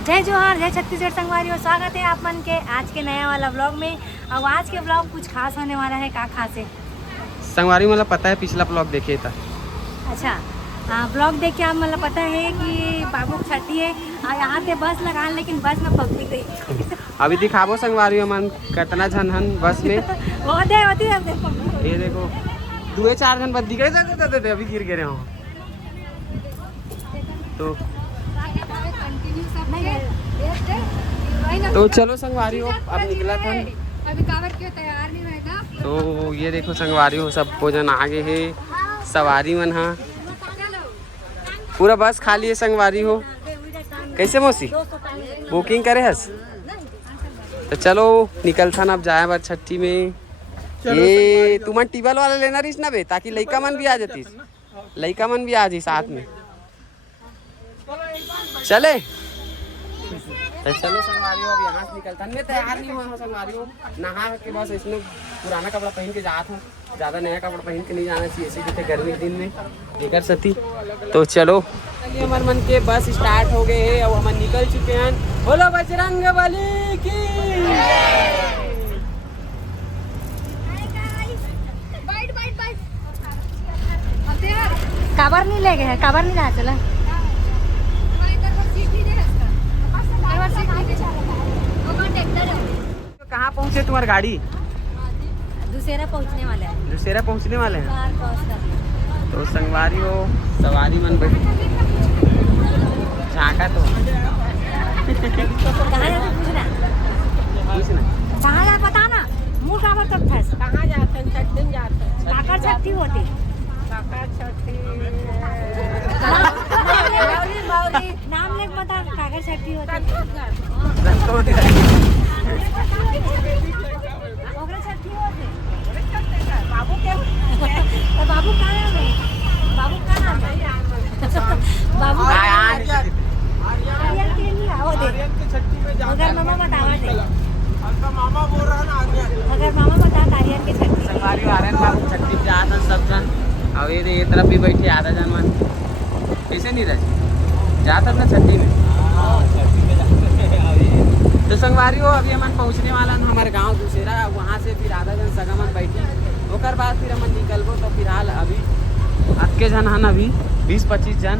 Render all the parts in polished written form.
जय जोहार, जय छत्तीसगढ़ संगवारी और स्वागत है आप मन के आज के नया वाला व्लॉग में। अब आज के व्लॉग कुछ खास होने वाला है। का खास है संगवारी मतलब पता है, पिछला ब्लॉग देखे था। अच्छा हाँ, ब्लॉग देख के आप मतलब पता है कि बाबू छठी है और यहाँ पे बस लगा, लेकिन बस में पब्लिक गई। अभी दिखाबो संगवारी मन कितना झन हन बस में। होती है देखो, ये देखो 2-4 जन बस दिख रहे थे, अभी गिर गए हो तो चलो संगवारी हो, अब निकला था। अभी कावड़ क्यों तैयार नहीं रहेगा। तो ये देखो संगवारी हो, सब भोजन आगे है। सवारी मन हा पूरा बस खाली है। संगवारी हो कैसे मौसी बुकिंग करे हस? तो चलो निकल था अब जाए बार छठी में। ये तुमन टीबल वाला लेना रहीस ना बे, ताकि लइका मन भी आ जातीस, लइका मन भी आ जी साथ में। चले तो चलो संगवारी हो, अब यहाँ से निकलता। मैं तैयार नहीं हुआ संगवारी हो, नहा के बस इसमें पुराना कपड़ा पहन के जाता हूँ। ज़्यादा नया कपड़ा पहन के नहीं जाना चाहिए, ऐसे जैसे गर्मी के दिन में लेकर सती। तो चलो हमारे मन के बस स्टार्ट हो गए हैं, अब हम निकल चुके हैं। बोलो बजरंग बली की। काबर नहीं ले गए, काबर नहीं रहा चला। कहाँ पहुँचे तुम्हारी गाड़ी? दूसरा पहुंचने वाला है। दुसेरा पहुँचने वाले हैं। कार क्रॉस कर। तो संगवारी हो सवारी मन बैठी झाँका तो कहाँ जाते पूछना, कहाँ जा पता ना। मुँह काबर तक फंस। कहाँ जाते हैं? छठी जाते हैं। काकर छठी होती। काकर छठी नाम लेके बता, काकर छठी होती। ओकरे छठी होती। बाबू के बाबू कहाँ है? बाबू कहाँ है? बाबू आर्यन के लिए आओ दे। मगर मामा बतावा दे। मामा बोल रहा ना मगर मामा बता आर्यन के छठी। संगवारी आ रहे हैं छठी जात हैं सब जन। अब ये तरफ भी बैठी आधा जन मन कैसे नहीं रहे जाता ना छठी में। तो संगवारी हो अभी हम पहुँचने वाला है हमारे गांव दूसरा, वहाँ से फिर आधा जन सगा मन बैठी, ओकर बाद फिर हम निकलबो। तो फिलहाल अभी अक्के जन हन, अभी 20-25 जन।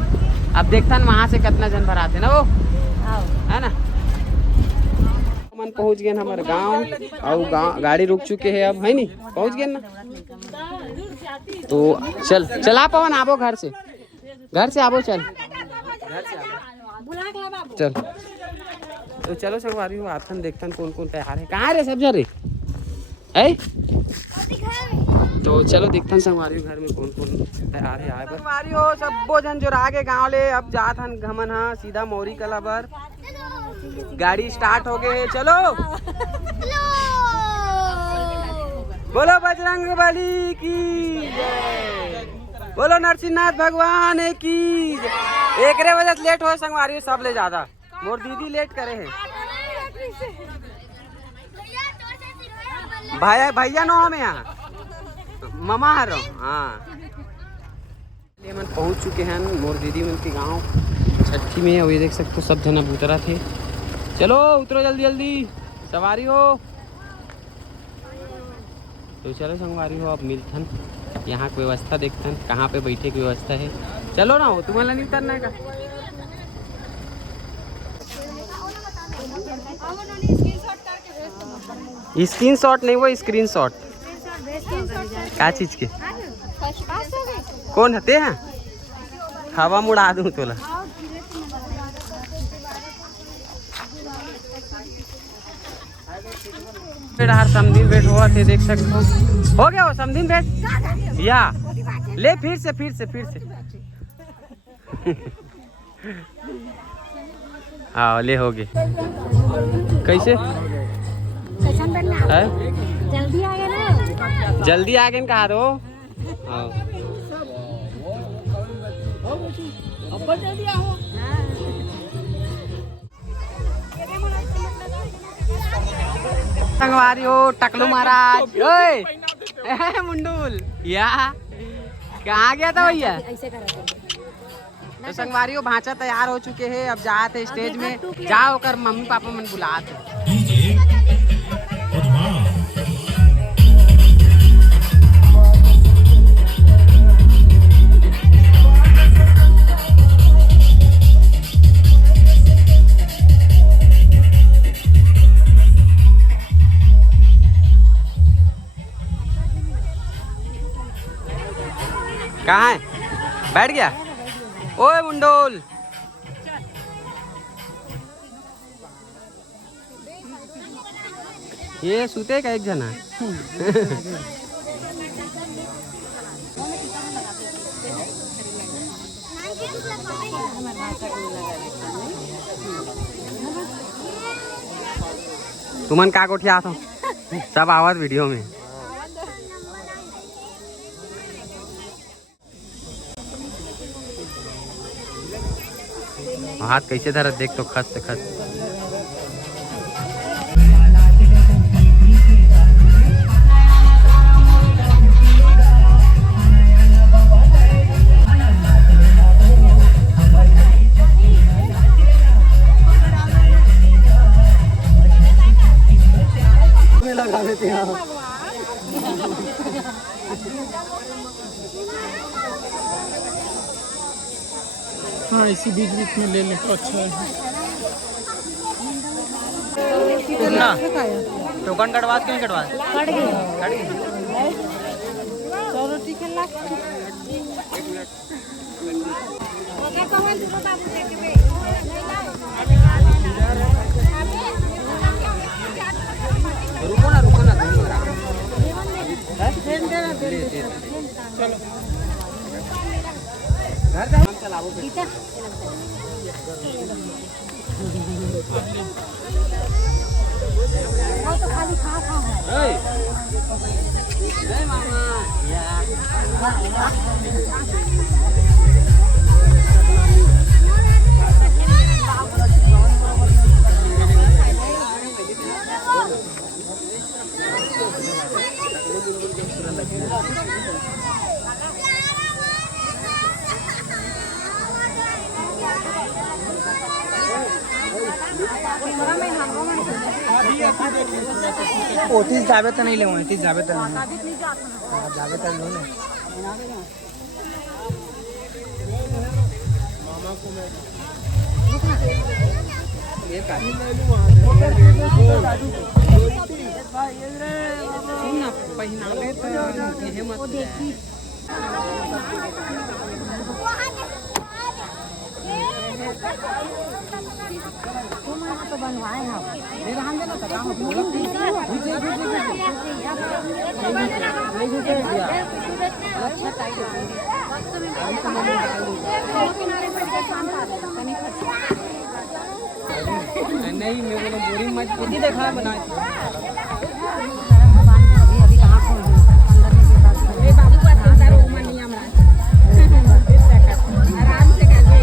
अब देखता न वहाँ से कितना जन भराते ना वो है ना। मन पहुँच गए हमारे गांव और गाड़ी रुक चुके हैं अब, है नहीं पहुँच गए ना। तो चला पवन आबो घर से आबो, चल घर से आबो चल। तो चलो संगवारी हो आथन देखतन कौन कौन तैयार है। कहाँ रे सब जन है? तो चलो देखतन संगवारी हो घर में कौन कौन तैयार है आए पर। संगवारी हो सब जन जो आगे गाँव ले अब जात हन घमन हा सीधा मौरी कला पर। गाड़ी स्टार्ट हो गए, चलो बोलो बजरंग बली की जय, बोलो नरसिंहनाथ भगवान की जय। एक वजह से लेट हो संगवारी सब ले ज्यादा, मोर दीदी लेट करे है। भैया नो हमें यहाँ मामा हरो। हाँ ये मन पहुँच चुके हैं मोर दीदी मन के गाँव छठी में। और ये देख सकते हो सब जना उतरा थे। चलो उतरो जल्दी जल्दी सवारी हो। तो चलो संगवारी हो अब मिलथन, यहाँ की व्यवस्था देखथन कहाँ पे बैठे की व्यवस्था है। चलो ना हो तुम्हारा नहीं उतरना है का? स्क्रीनशॉट नहीं, वो स्क्रीनशॉट क्या चीज के कौन हते हैं? हवा मुड़ा दूं तोला। समदिन भेंट हुआ थे, देख सकते हो गया वो समदिन भेंट या ले फिर से हाँ ले हो गए। कैसे है? जल्दी आ गए कहा दो। हाँ संगवारी हो टकलू महाराज ओए मुंडुल या कहाँ गया था भैया? तो संगवारियों भांचा तैयार हो चुके हैं, अब जाते स्टेज में जाओ कर मम्मी पापा मन बुलाते। कहाँ है? बैठ गया? ओए मुंडोल, ये सूते का एक जना। तुमन का कोठिया था सब आवाज वीडियो में। हाथ कैसे धरत देख तो खस से खस। लगा देते हैं हाँ, इसी बीच बीच में ले लें तो अच्छा है। टोकन कटवा क्यों कटवा? कट गई। चलो ठीक है। रुको ना चलो घर जाओ चलाओ। तो खाली खा है। जय मामा। ओतीस जावे तो नहीं ले, ओतीस जावे तो नहीं जावे तो लो ने। मामा को मैं ये का सुन ना पहनावे तो ये मत देखी। तो बनवाए हम ले रहा हम तो काम अच्छा टाइट नहीं मैं बोला बोरिंग मत खुद ही देखा बना। अभी कहाँ खोल बाबू बात करता रहो नहीं हमरा आराम से कर दे।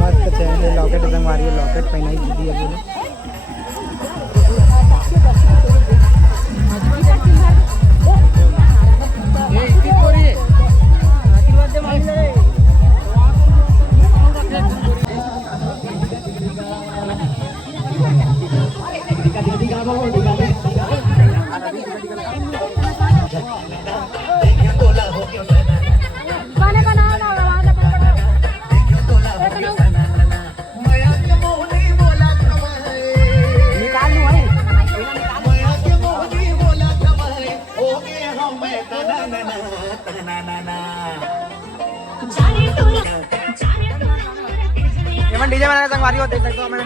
मस्त चैन है, लॉकेट एकदम मारी है, लॉकेट पहनाई दीदी अभी ने। डीजे बनाने संगवारी होते देख सकते हो मैंने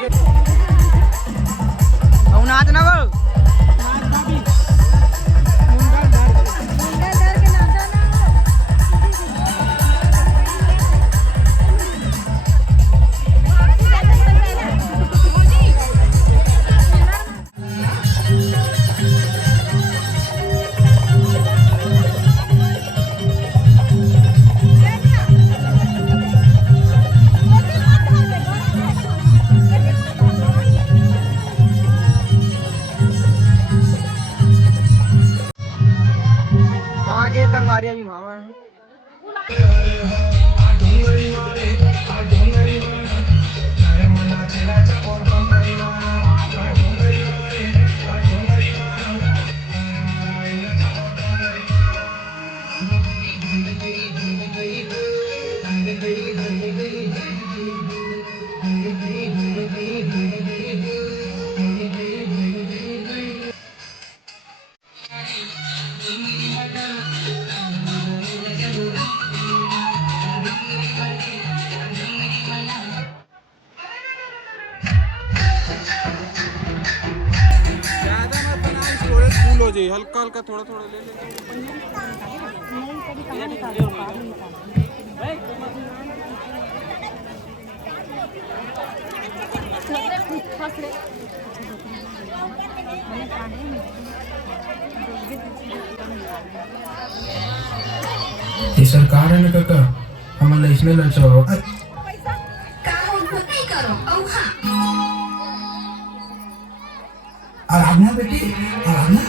नाच ना वो जाए, हल्का हल्का थोड़ा थोड़ा ले ले। ये सरकार है ना काका, हमारा इसमें लचाओ। आराधना बेटी, आराधना।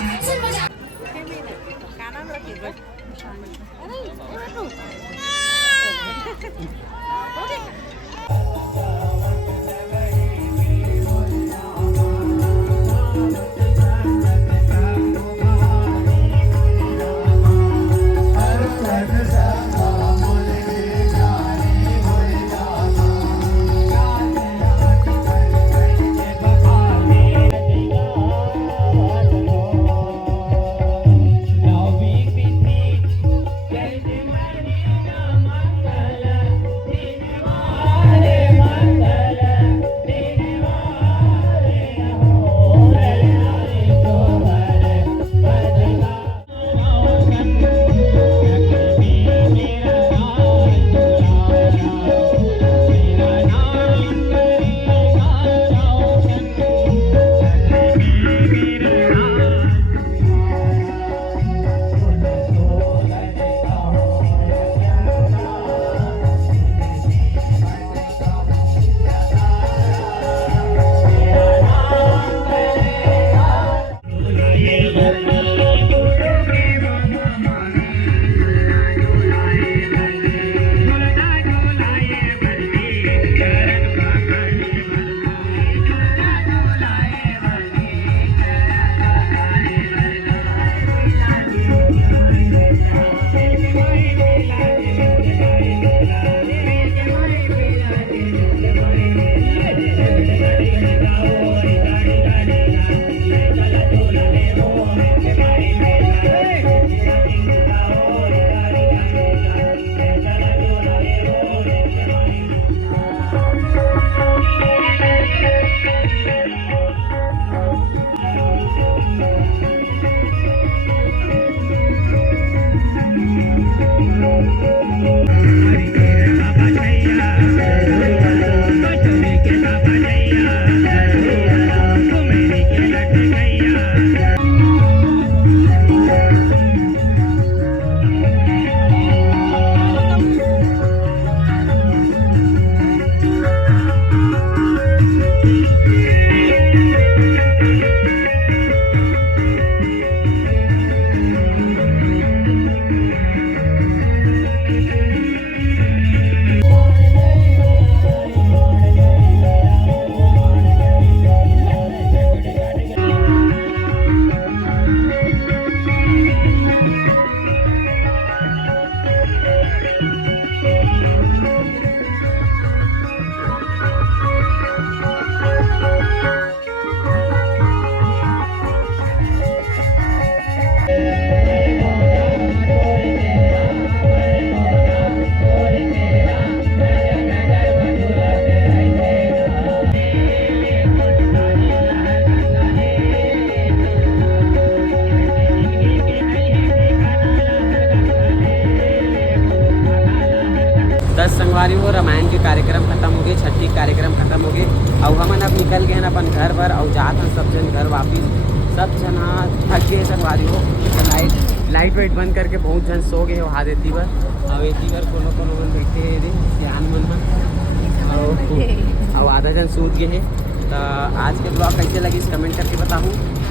संगवारी हो रामायण के कार्यक्रम खत्म हो गए, छठी कार्यक्रम खत्म हो गए। और हमन अब निकल गए अपन घर पर और जात हैं सब जन घर वापिस। सब जन हाँ थक गए संगवारी हो, तो लाइट वाइट बंद करके बहुत जन सो गए हो हाथ एती बर। अब एती बर कोनो कोनो मन बैठे रे सियान मन और आधा जन सूत गए हैं। तो आज के ब्लॉग कैसे लगी कमेंट करके बताऊँ।